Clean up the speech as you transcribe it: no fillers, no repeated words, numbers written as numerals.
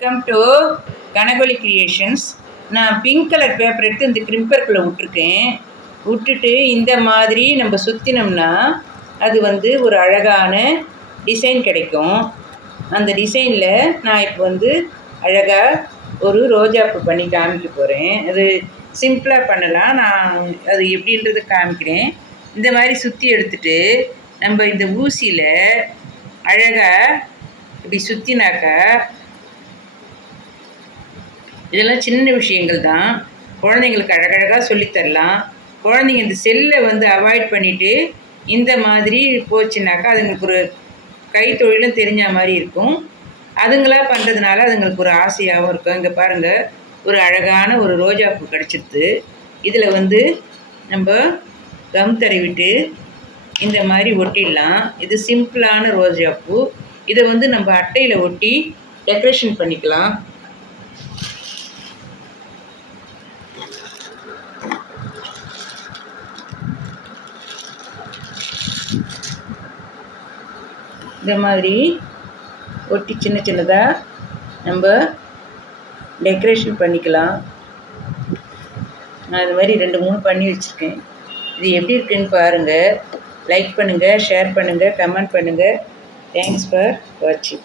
Welcome to Kanakoli creations. நான் pink colour paper எடுத்து இந்த கிரிம்பருக்குள்ளே விட்டுட்டு இந்த மாதிரி நம்ம சுற்றினோம்னா அது ஒரு அழகான டிசைன் கிடைக்கும். அந்த டிசைனில் நான் இப்போ அழகாக ஒரு ரோஜாப்பூ பண்ணி காமிக்க போகிறேன். அது சிம்பிளாக பண்ணலாம், நான் அது எப்படின்றது காமிக்கிறேன். இந்த மாதிரி சுற்றி எடுத்துட்டு நம்ம இந்த ஊசியில் அழகாக இப்படி சுற்றினாக்கா, இதெல்லாம் சின்ன விஷயங்கள் தான், குழந்தைங்களுக்கு அழகழகாக சொல்லித்தரலாம். குழந்தைங்க இந்த செல்லை அவாய்ட் பண்ணிவிட்டு இந்த மாதிரி போச்சுனாக்கா அதுங்களுக்கு ஒரு கைத்தொழிலும் தெரிஞ்ச மாதிரி இருக்கும். அதுங்களாக பண்ணுறதுனால அதுங்களுக்கு ஒரு ஆசையாகவும் இருக்கும். இங்கே பாருங்கள், ஒரு அழகான ஒரு ரோஜாப்பூ கிடச்சிடுது. இதில் நம்ம கம் தடவிட்டு இந்த மாதிரி ஒட்டிடலாம். இது சிம்பிளான ரோஜாப்பூ. இதை நம்ம அட்டையில் ஒட்டி டெக்கரேஷன் பண்ணிக்கலாம். இந்த மாதிரி ஒட்டி சின்ன சின்னதாக நம்ம டெக்கரேஷன் பண்ணிக்கலாம். நான் இது மாதிரி 2-3 பண்ணி வச்சுருக்கேன். இது எப்படி இருக்குன்னு பாருங்கள். லைக் பண்ணுங்கள், ஷேர் பண்ணுங்கள், கமெண்ட் பண்ணுங்கள். தேங்க்ஸ் ஃபார் வாட்சிங்.